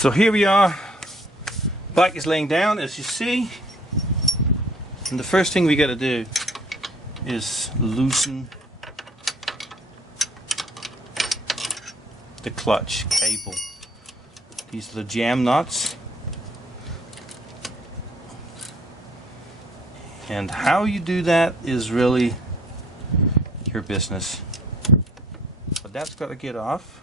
So here we are, bike is laying down as you see, and the first thing we got to do is loosen the clutch cable. These are the jam nuts, and how you do that is really your business, but that's got to get off.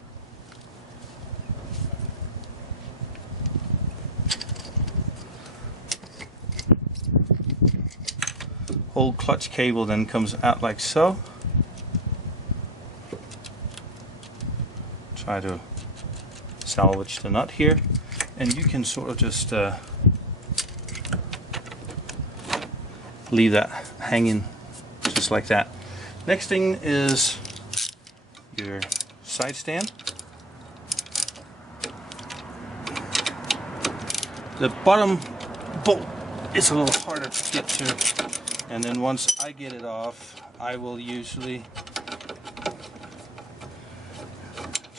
Whole clutch cable then comes out like so. Try to salvage the nut here, and you can sort of just leave that hanging just like that. Next thing is your side stand. The bottom bolt is a little harder to get to, and then once I get it off, I will usually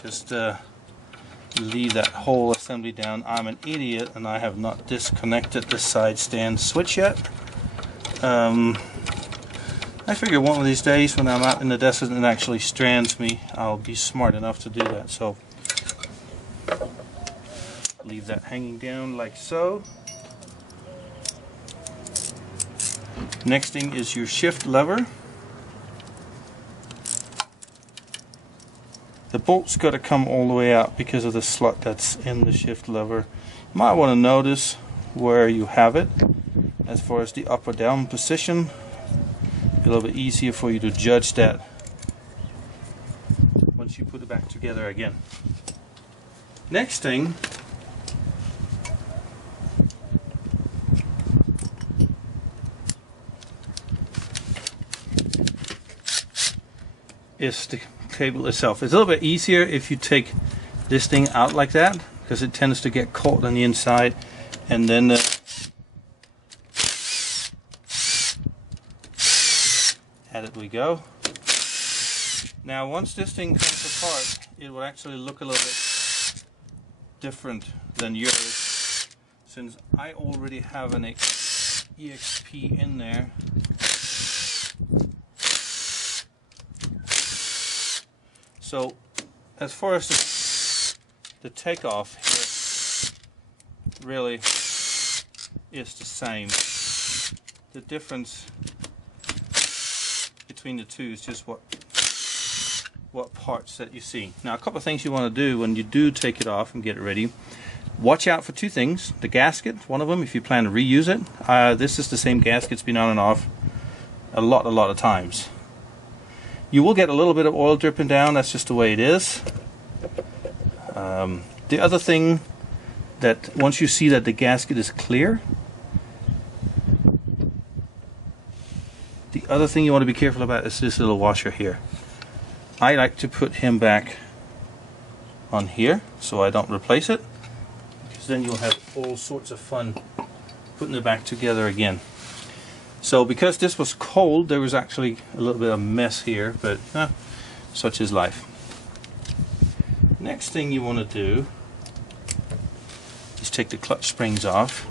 just leave that whole assembly down. I'm an idiot and I have not disconnected the side stand switch yet. I figure one of these days when I'm out in the desert and it actually strands me, I'll be smart enough to do that. So leave that hanging down like so. Next thing is your shift lever. The bolt's got to come all the way out because of the slot that's in the shift lever. You might want to notice where you have it as far as the up or down position. A little bit easier for you to judge that once you put it back together again. Next thing is the cable itself. It's a little bit easier if you take this thing out like that, because it tends to get caught on the inside, and then at it we go. Now once this thing comes apart, it will actually look a little bit different than yours, since I already have an EXP in there. So as far as the takeoff here really is the same. The difference between the two is just what parts that you see. Now a couple of things you want to do when you do take it off and get it ready. Watch out for two things. The gasket, one of them, if you plan to reuse it. This is the same gasket, it's been on and off a lot of times. You will get a little bit of oil dripping down, that's just the way it is. The other thing, that once you see that the gasket is clear, the other thing you want to be careful about is this little washer here. I like to put him back on here so I don't replace it, because then you'll have all sorts of fun putting it back together again. So because this was cold, there was actually a little bit of mess here, but such is life. Next thing you want to do is take the clutch springs off.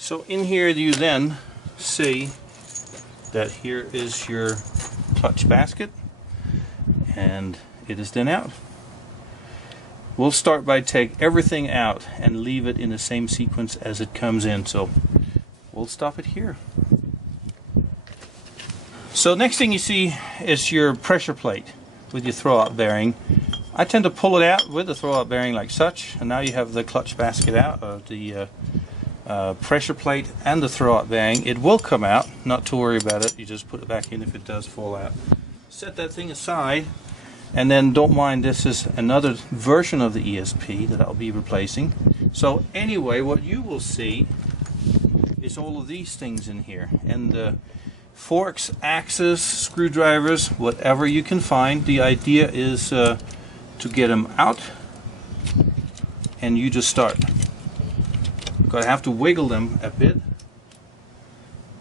So in here you then see that here is your clutch basket, and it is then out. We'll start by take everything out and leave it in the same sequence as it comes in. So we'll stop it here. So next thing you see is your pressure plate with your throwout bearing. I tend to pull it out with the throwout bearing like such, and now you have the clutch basket out of the pressure plate and the throwout bearing. It will come out, not to worry about it. You just put it back in if it does fall out. Set that thing aside, and then don't mind, this is another version of the ESP that I'll be replacing. So anyway, what you will see is all of these things in here, and forks, axes, screwdrivers, whatever you can find. The idea is to get them out, and you just start. You're going to have to wiggle them a bit,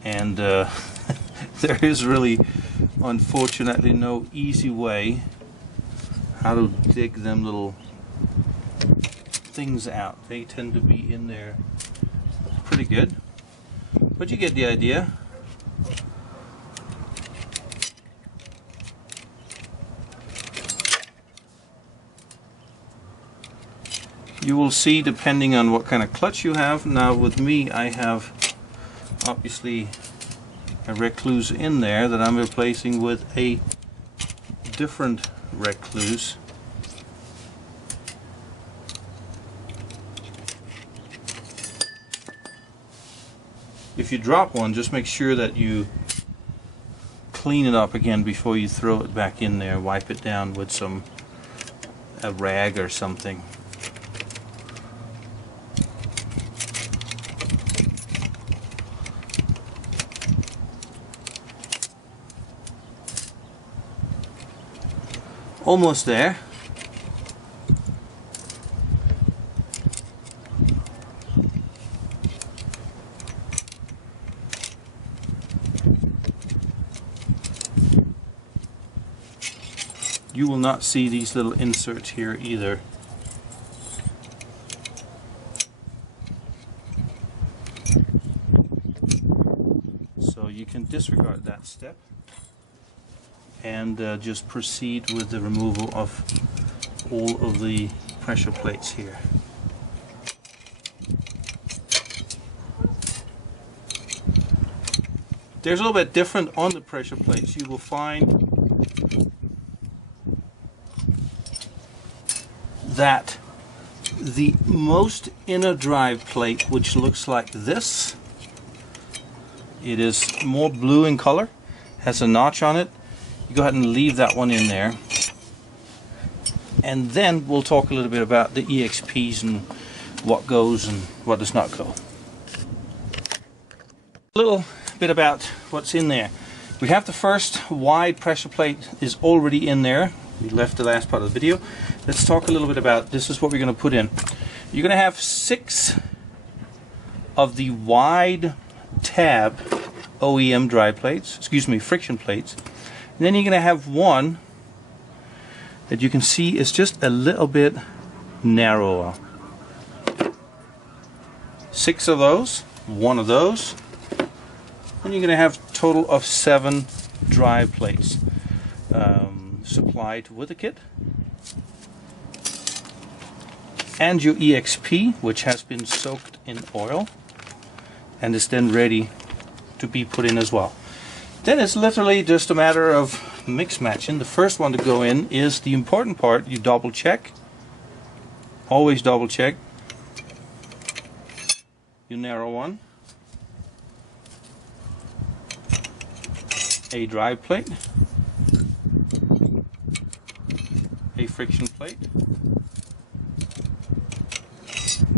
and there is really, unfortunately, no easy way how to dig them little things out. They tend to be in there pretty good, but you get the idea. You will see, depending on what kind of clutch you have. Now with me, I have obviously a Rekluse in there that I'm replacing with a different Rekluse. If you drop one, just make sure that you clean it up again before you throw it back in there. Wipe it down with a rag or something. Almost there. You will not see these little inserts here either. So you can disregard that step and just proceed with the removal of all of the pressure plates here. There's a little bit different on the pressure plates. You will find that the most inner drive plate, which looks like this, it is more blue in color, has a notch on it. You go ahead and leave that one in there, and then we'll talk a little bit about the EXPs and what goes and what does not go. A little bit about what's in there. We have the first wide pressure plate is already in there. We left the last part of the video. Let's talk a little bit about this. Is what we're going to put in. You're going to have 6 of the wide tab OEM dry plates, excuse me, friction plates. And then you're going to have one that you can see is just a little bit narrower. 6 of those, 1 of those, and you're going to have a total of 7 dry plates supplied with the kit. And your EXP, which has been soaked in oil and is then ready to be put in as well. Then it's literally just a matter of mix matching. The first one to go in is the important part. You double check. Always double check. You narrow one. A drive plate. A friction plate.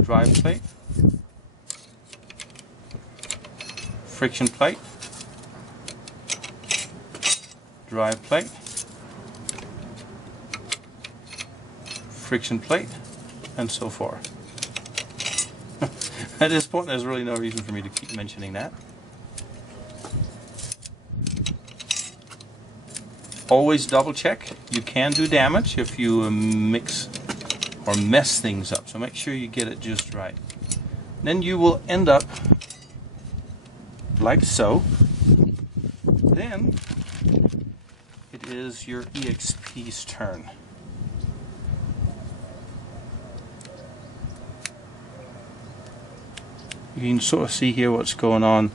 Drive plate. Friction plate. Drive plate, friction plate, and so forth. At this point, there's really no reason for me to keep mentioning that. Always double check. You can do damage if you mix or mess things up, so make sure you get it just right. Then you will end up like so. Then is your EXP's turn. You can sort of see here what's going on.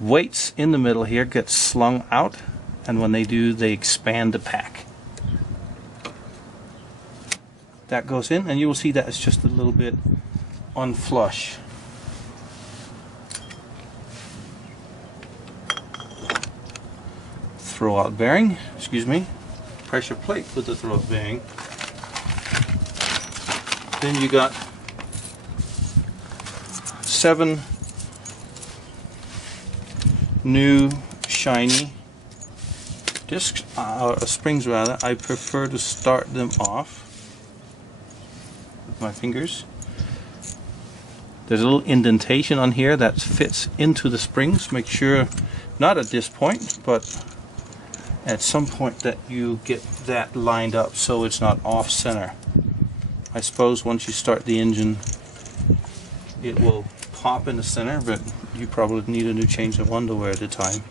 Weights in the middle here get slung out, and when they do, they expand the pack. That goes in, and you will see that it's just a little bit unflush. Throwout bearing, excuse me, pressure plate with the throwout bearing. Then you got 7 new shiny discs, springs rather, I prefer to start them off with my fingers. There's a little indentation on here that fits into the springs. Make sure, not at this point, but at some point that you get that lined up so it's not off center. I suppose once you start the engine it will pop in the center, but you probably need a new change of underwear at the time.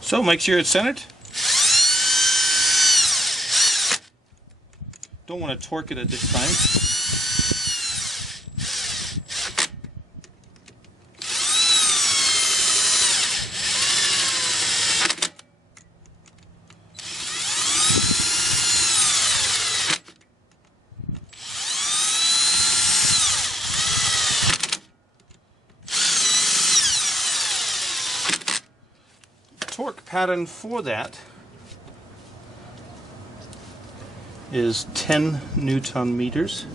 So make sure it's centered. Don't want to torque it at this time. Torque pattern for that is 10 Newton meters.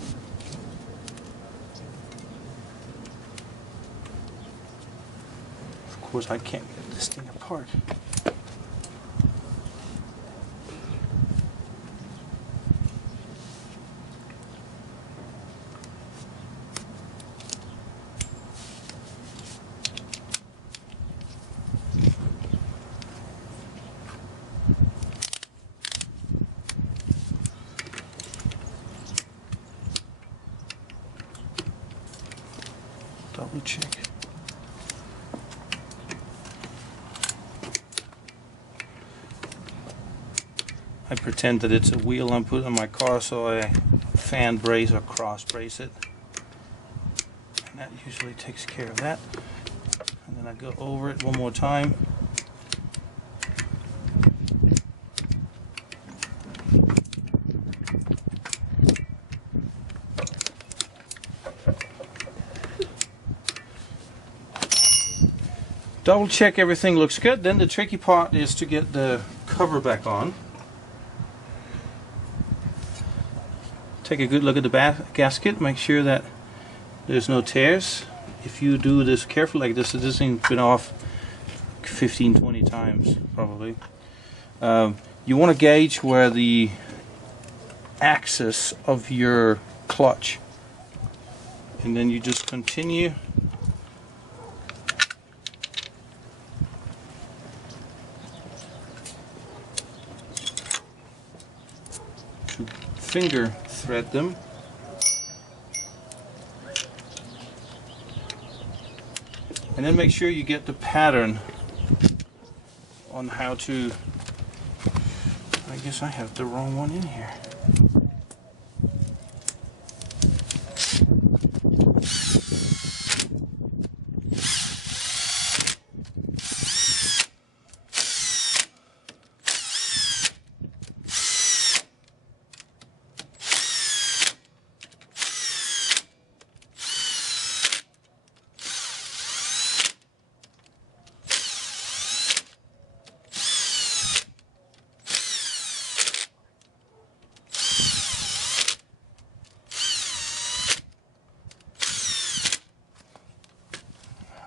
Of course I can't get this thing apart. Double check. I pretend that it's a wheel I'm putting on my car, so I fan brace or cross brace it. And that usually takes care of that. And then I go over it one more time. Double check everything looks good. Then the tricky part is to get the cover back on. Take a good look at the gasket, make sure that there's no tears. If you do this carefully like this thing's been off 15-20 times probably. You want to gauge where the axis of your clutch, and then you just continue to finger thread them. And then make sure you get the pattern on how to, I guess I have the wrong one in here.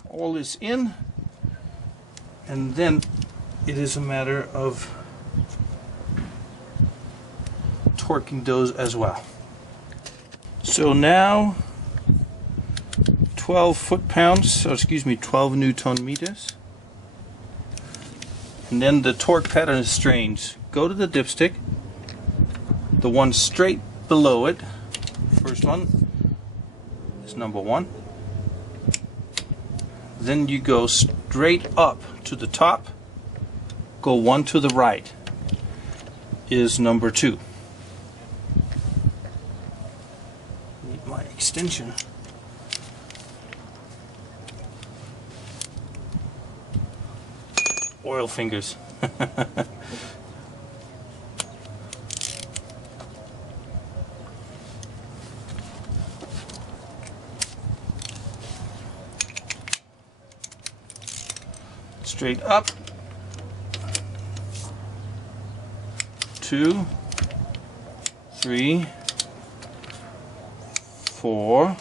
All is in, and then it is a matter of torquing those as well. So now 12 foot-pounds, or excuse me, 12 Newton meters, and then the torque pattern is strange. Go to the dipstick, the one straight below it, first one is number 1. Then you go straight up to the top, go 1 to the right is number 2. Need my extension. Oil fingers. straight up, 2, 3, 4,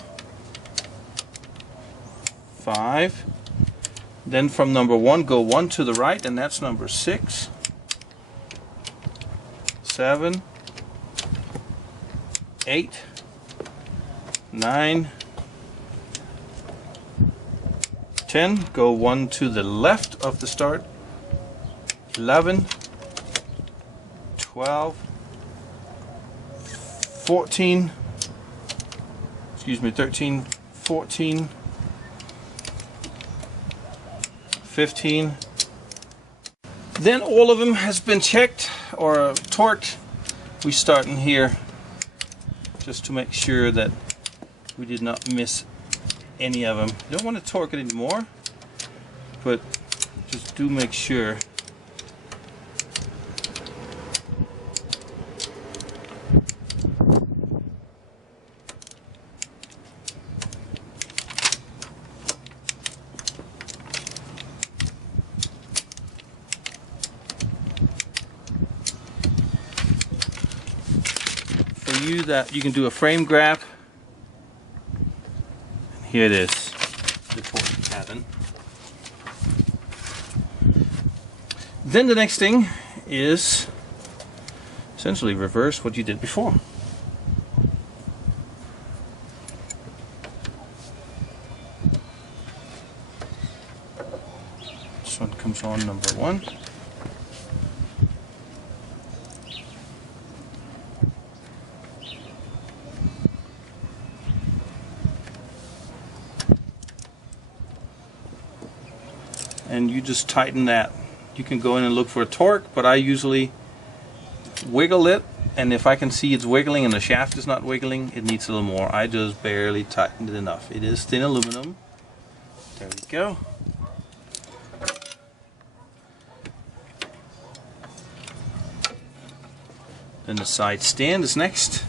5. Then from number 1 go 1 to the right, and that's number 6, 7, 8, 9, 10. Go 1 to the left of the start, 11, 12, 14, excuse me, 13, 14, 15. Then all of them has been checked or torqued. We start in here just to make sure that we did not miss any of them. You don't want to torque it anymore, but just do make sure. For you that you can do a frame grab. Here it is, the torque pattern. Then the next thing is essentially reverse what you did before. This one comes on number 1. And you just tighten that. You can go in and look for a torque, but I usually wiggle it, and if I can see it's wiggling and the shaft is not wiggling, it needs a little more. I just barely tightened it enough. It is thin aluminum. There we go. Then the side stand is next.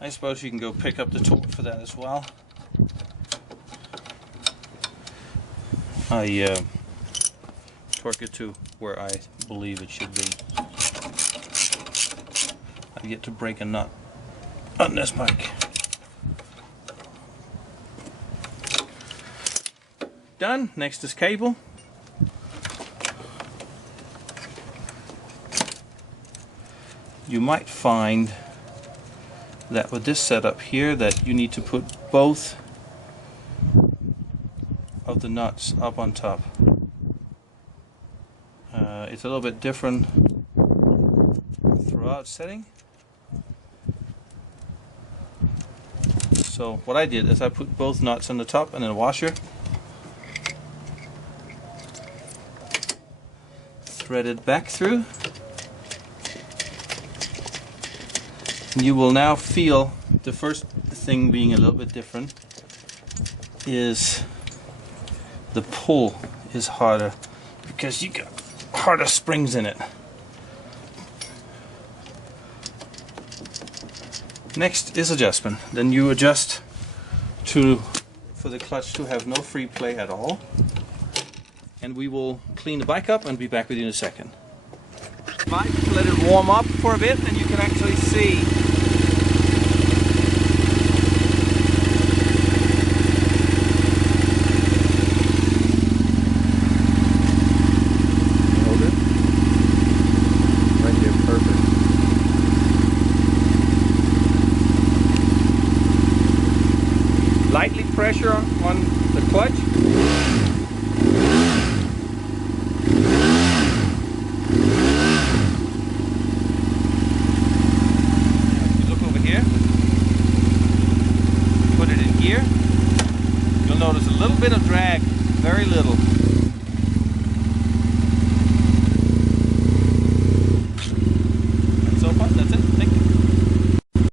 I suppose you can go pick up the torque for that as well. I torque it to where I believe it should be. I get to break a nut on this bike. Done. Next is cable. You might find that with this setup here that you need to put both of the nuts up on top. It's a little bit different throughout setting. So what I did is I put both nuts on the top and then a washer, thread it back through. You will now feel the first thing being a little bit different is the pull is harder because you got harder springs in it. Next is adjustment. Then you adjust for the clutch to have no free play at all. And we will clean the bike up and be back with you in a second. Bike, let it warm up for a bit and you can actually see. Lightly pressure on the clutch. You look over here, put it in gear. You'll notice a little bit of drag, very little.